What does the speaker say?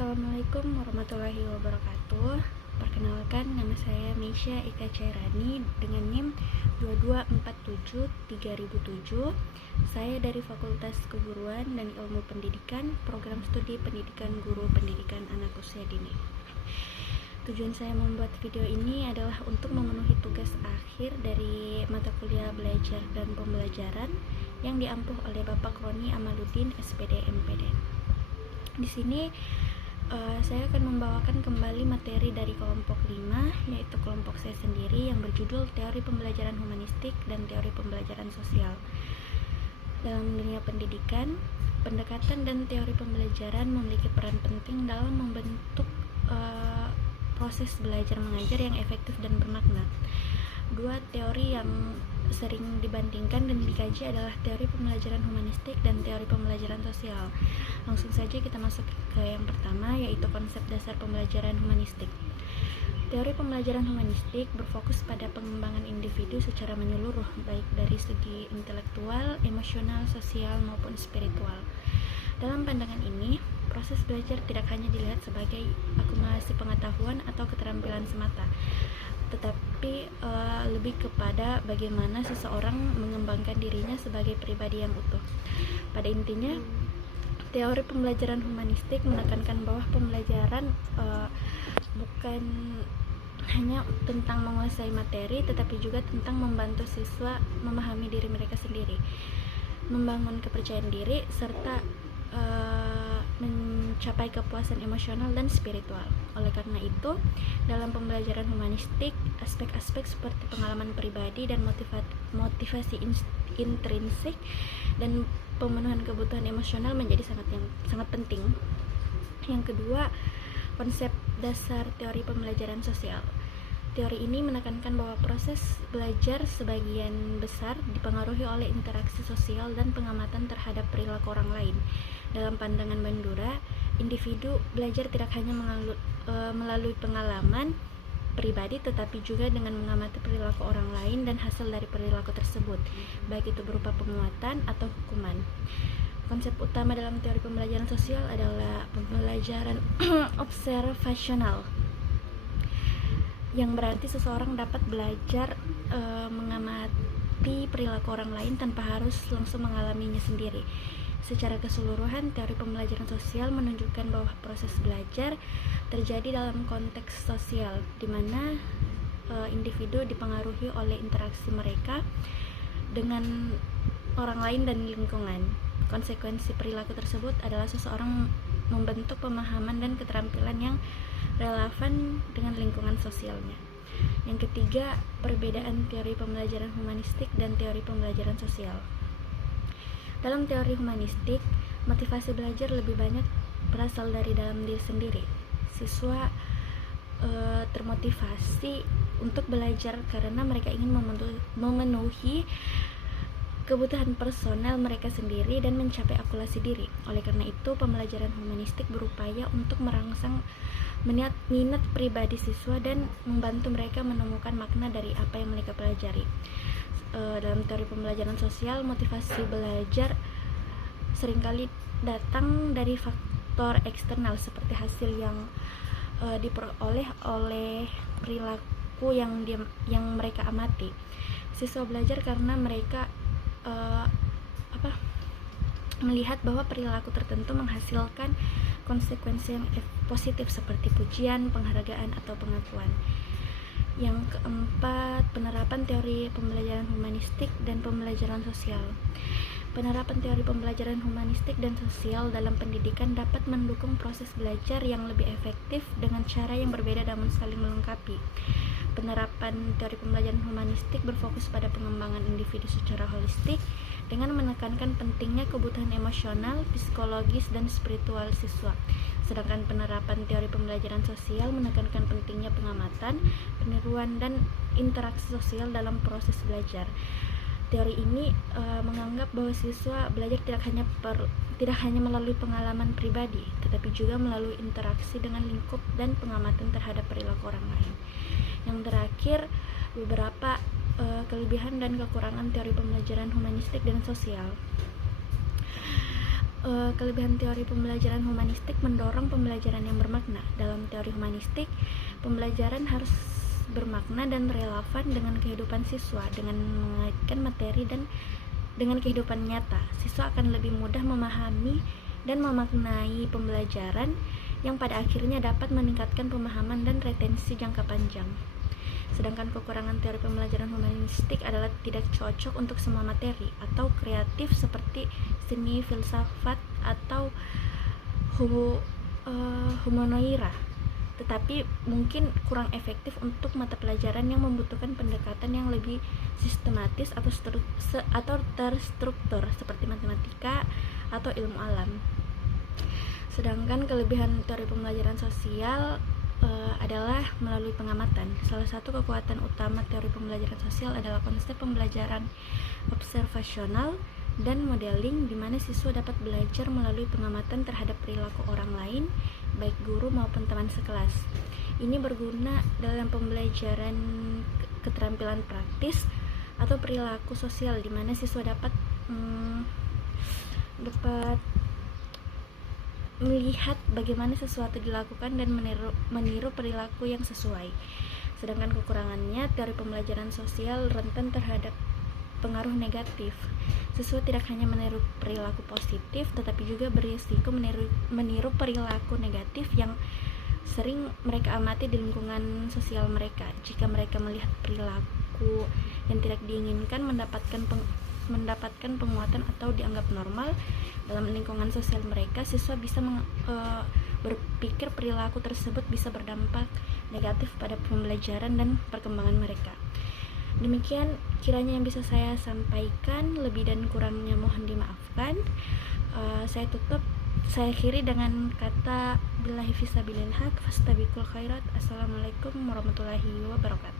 Assalamualaikum warahmatullahi wabarakatuh. Perkenalkan, nama saya Meisha Ika Cairani dengan NIM 22473007. Saya dari Fakultas Keguruan dan Ilmu Pendidikan, Program Studi Pendidikan Guru Pendidikan Anak Usia Dini. Tujuan saya membuat video ini adalah untuk memenuhi tugas akhir dari mata kuliah belajar dan pembelajaran yang diampuh oleh Bapak Roni Amaluddin, SPD MPD. Di sini saya akan membawakan kembali materi dari kelompok 5, yaitu kelompok saya sendiri yang berjudul Teori Pembelajaran Humanistik dan Teori Pembelajaran Sosial. Dalam dunia pendidikan, pendekatan dan teori pembelajaran memiliki peran penting dalam membentuk proses belajar mengajar yang efektif dan bermakna. Dua teori yang sering dibandingkan dan dikaji adalah teori pembelajaran humanistik dan teori pembelajaran sosial. Langsung saja kita masuk ke yang pertama, yaitu konsep dasar pembelajaran humanistik. Teori pembelajaran humanistik berfokus pada pengembangan individu secara menyeluruh, baik dari segi intelektual, emosional, sosial, maupun spiritual. Dalam pandangan ini, proses belajar tidak hanya dilihat sebagai akumulasi pengetahuan atau keterampilan semata, tetapi lebih kepada bagaimana seseorang mengembangkan dirinya sebagai pribadi yang utuh. Pada intinya, teori pembelajaran humanistik menekankan bahwa pembelajaran bukan hanya tentang menguasai materi, tetapi juga tentang membantu siswa memahami diri mereka sendiri, membangun kepercayaan diri, serta mencapai kepuasan emosional dan spiritual. Oleh karena itu, dalam pembelajaran humanistik, aspek-aspek seperti pengalaman pribadi dan motivasi intrinsik dan pemenuhan kebutuhan emosional menjadi sangat penting. Yang kedua, konsep dasar teori pembelajaran sosial. Teori ini menekankan bahwa proses belajar sebagian besar dipengaruhi oleh interaksi sosial dan pengamatan terhadap perilaku orang lain. Dalam pandangan Bandura, individu belajar tidak hanya melalui pengalaman pribadi, tetapi juga dengan mengamati perilaku orang lain dan hasil dari perilaku tersebut, baik itu berupa penguatan atau hukuman. Konsep utama dalam teori pembelajaran sosial adalah pembelajaran observasional, yang berarti seseorang dapat belajar mengamati perilaku orang lain tanpa harus langsung mengalaminya sendiri. Secara keseluruhan, teori pembelajaran sosial menunjukkan bahwa proses belajar terjadi dalam konteks sosial, di mana individu dipengaruhi oleh interaksi mereka dengan orang lain dan lingkungan. Konsekuensi perilaku tersebut adalah seseorang membentuk pemahaman dan keterampilan yang relevan dengan lingkungan sosialnya. Yang ketiga, perbedaan teori pembelajaran humanistik dan teori pembelajaran sosial. Dalam teori humanistik, motivasi belajar lebih banyak berasal dari dalam diri sendiri. Siswa termotivasi untuk belajar karena mereka ingin memenuhi kebutuhan personal mereka sendiri dan mencapai akulasi diri. Oleh karena itu, pembelajaran humanistik berupaya untuk merangsang minat pribadi siswa dan membantu mereka menemukan makna dari apa yang mereka pelajari. Dalam teori pembelajaran sosial, motivasi belajar seringkali datang dari faktor eksternal seperti hasil yang diperoleh oleh perilaku yang mereka amati. Siswa belajar karena mereka melihat bahwa perilaku tertentu menghasilkan konsekuensi yang positif seperti pujian, penghargaan, atau pengakuan. Yang keempat, penerapan teori pembelajaran humanistik dan pembelajaran sosial. Penerapan teori pembelajaran humanistik dan sosial dalam pendidikan dapat mendukung proses belajar yang lebih efektif dengan cara yang berbeda namun saling melengkapi. Penerapan teori pembelajaran humanistik berfokus pada pengembangan individu secara holistik dengan menekankan pentingnya kebutuhan emosional, psikologis, dan spiritual siswa. Sedangkan penerapan teori pembelajaran sosial menekankan pentingnya pengamatan, peniruan, dan interaksi sosial dalam proses belajar. Teori ini menganggap bahwa siswa belajar tidak hanya melalui pengalaman pribadi, tetapi juga melalui interaksi dengan lingkup dan pengamatan terhadap perilaku orang lain. Yang terakhir, beberapa kelebihan dan kekurangan teori pembelajaran humanistik dan sosial. Kelebihan teori pembelajaran humanistik mendorong pembelajaran yang bermakna. Dalam teori humanistik, pembelajaran harus bermakna dan relevan dengan kehidupan siswa. Dengan mengaitkan materi dan dengan kehidupan nyata, siswa akan lebih mudah memahami dan memaknai pembelajaran yang pada akhirnya dapat meningkatkan pemahaman dan retensi jangka panjang. Sedangkan kekurangan teori pembelajaran humanistik adalah tidak cocok untuk semua materi atau kreatif seperti seni, filsafat, atau humanoira, tetapi mungkin kurang efektif untuk mata pelajaran yang membutuhkan pendekatan yang lebih sistematis atau terstruktur seperti matematika atau ilmu alam. Sedangkan kelebihan teori pembelajaran sosial adalah melalui pengamatan. Salah satu kekuatan utama teori pembelajaran sosial adalah konsep pembelajaran observasional dan modeling, di mana siswa dapat belajar melalui pengamatan terhadap perilaku orang lain, baik guru maupun teman sekelas. Ini berguna dalam pembelajaran keterampilan praktis atau perilaku sosial, di mana siswa dapat melihat bagaimana sesuatu dilakukan dan meniru perilaku yang sesuai. Sedangkan kekurangannya, teori pembelajaran sosial rentan terhadap pengaruh negatif. Siswa tidak hanya meniru perilaku positif, tetapi juga berisiko meniru perilaku negatif yang sering mereka amati di lingkungan sosial mereka. Jika mereka melihat perilaku yang tidak diinginkan mendapatkan penguatan atau dianggap normal dalam lingkungan sosial mereka, siswa bisa berpikir perilaku tersebut bisa berdampak negatif pada pembelajaran dan perkembangan mereka. Demikian kiranya yang bisa saya sampaikan, lebih dan kurangnya mohon dimaafkan. Saya akhiri dengan kata billahi fisabilil haq fastabiqul khairat. Assalamualaikum warahmatullahi wabarakatuh.